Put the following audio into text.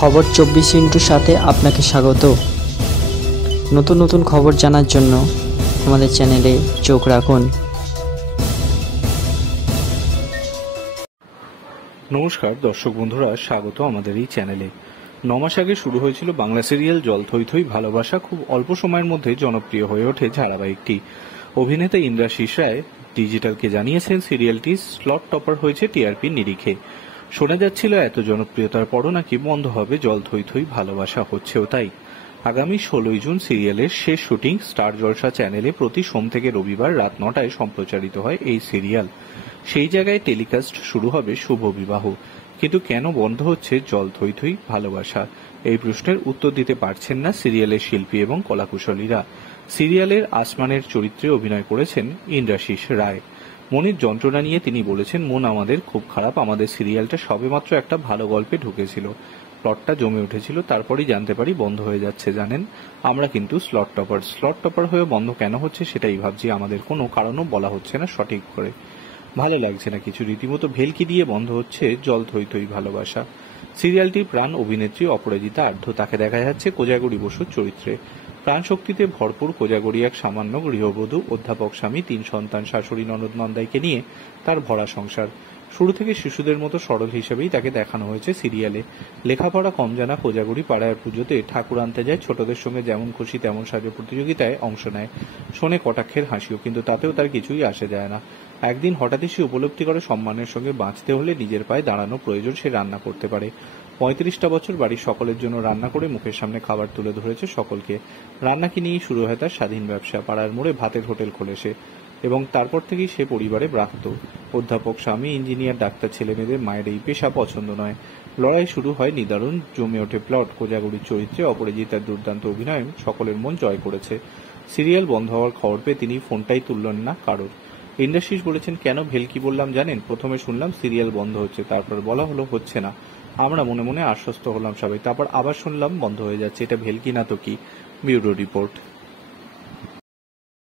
খবর 24x সাথে আপনাকে স্বাগত। নতুন নতুন খবর জানার জন্য আমাদের চ্যানেলে চোখ রাখুন। নমস্কার দর্শক বন্ধুরা, স্বাগত আমাদের এই চ্যানেলে। 9 মাস আগে শুরু হয়েছিল বাংলা সিরিয়াল জল থই থই ভালোবাসা। খুব অল্প সময়ের মধ্যে জনপ্রিয় হয়ে ওঠে ধারাবাহিকটি। অভিনেতা ইন্দ্রাশিস রায় ডিজিটালকে জানিয়েছেন সিরিয়ালটি স্লট টপার হয়েছে টিআরপির নিরিখে। শোনা যাচ্ছিল এত জনপ্রিয়তার পরও নাকি বন্ধ হবে জল থই থই ভালোবাসা, হচ্ছেও তাই। আগামী 16 জুন সিরিয়ালের শেষ শুটিং স্টার জলসা চ্যানেলে প্রতি সোম থেকে রবিবার রাত 9টায় সম্প্রচারিত হয় এই সিরিয়াল। সেই জায়গায় টেলিকাস্ট শুরু হবে শুভ বিবাহ। কিন্তু কেন বন্ধ হচ্ছে জল থই থই ভালোবাসা, এই প্রশ্নের উত্তর দিতে পারছেন না সিরিয়ালের শিল্পী এবং কলাকুশলীরা। সিরিয়ালের আসমানের চরিত্রে অভিনয় করেছেন ইন্দ্রাশিস রায়। মনের যন্ত্রণা নিয়ে তিনি বলেছেন, মন আমাদের খুব খারাপ, আমাদের সিরিয়ালটা সবেমাত্র একটা ভালো গল্পে ঢুকেছিল, প্লটটা জমে উঠেছিল, তারপরই জানতে পারি বন্ধ হয়ে যাচ্ছে। জানেন, আমরা কিন্তু স্লট টপার হয়ে বন্ধ কেন হচ্ছে সেটাই ভাবছি, আমাদের কোনো কারণও বলা হচ্ছে না সঠিক করে। ভালো লাগছে না কিছু, রীতিমতো ভেলকি দিয়ে বন্ধ হচ্ছে জল থই থই ভালোবাসা। সিরিয়ালটির প্রাণ অভিনেত্রী অপরাজিতা আঢ্য, তাকে দেখা যাচ্ছে কোজাগরী বসুর চরিত্রে। প্রাণশক্তিতে ভরপুর কোজাগরী এক সামান্য গৃহবধূ, অধ্যাপক স্বামী, 3 সন্তান, শাশুড়ি ননদ নন্দাইকে নিয়ে তার ভরা সংসার। শুরু থেকে শিশুদের মতো সরল হিসেবেই তাকে দেখানো হয়েছে সিরিয়ালে। লেখাপড়া কম জানা কোজাগরী পাড়ায় পুজোতে ঠাকুর আনতে যায়, ছোটদের সঙ্গে যেমন খুশি তেমন সাজো প্রতিযোগিতায় অংশ নেয়, শোনে কটাক্ষের হাসিও, কিন্তু তাতেও তার কিছুই আসে যায় না। একদিন হঠাৎই সে উপলব্ধি করে সম্মানের সঙ্গে বাঁচতে হলে নিজের পায়ে দাঁড়ানো প্রয়োজন। সে রান্না করতে পারে। 35টা বছর বাড়ির সকলের জন্য রান্না করে মুখের সামনে খাবার তুলে ধরেছে সকলকে। রান্নাকে নিয়েই শুরু হয় তার স্বাধীন ব্যবসা। পাড়ার মোড়ে ভাতের হোটেল খোলে সে, এবং তারপর থেকেই সে পরিবারে ব্রাত্য। অধ্যাপক স্বামী, ইঞ্জিনিয়ার, ডাক্তার ছেলেমেয়েদের মায়ের এই পেশা পছন্দ নয়। লড়াই শুরু হয় নিদারুণ, জমে ওঠে প্লট। কোজাগরীর চরিত্রে অপরাজিতার দুর্দান্ত অভিনয় সকলের মন জয় করেছে। সিরিয়াল বন্ধ হওয়ার খবর পেয়ে তিনি ফোনটাই তুললেন না কারোর। ইন্দ্রাশিস বলেছেন, কেন ভেলকি বললাম জানেন? প্রথমে শুনলাম সিরিয়াল বন্ধ হচ্ছে, তারপর বলা হলো হচ্ছে না। আমরা মনে মনে আশ্বস্ত হলাম সবাই, তারপর আবার শুনলাম বন্ধ হয়ে যাচ্ছে। এটা ভেলকি না তো কি? Bureau report.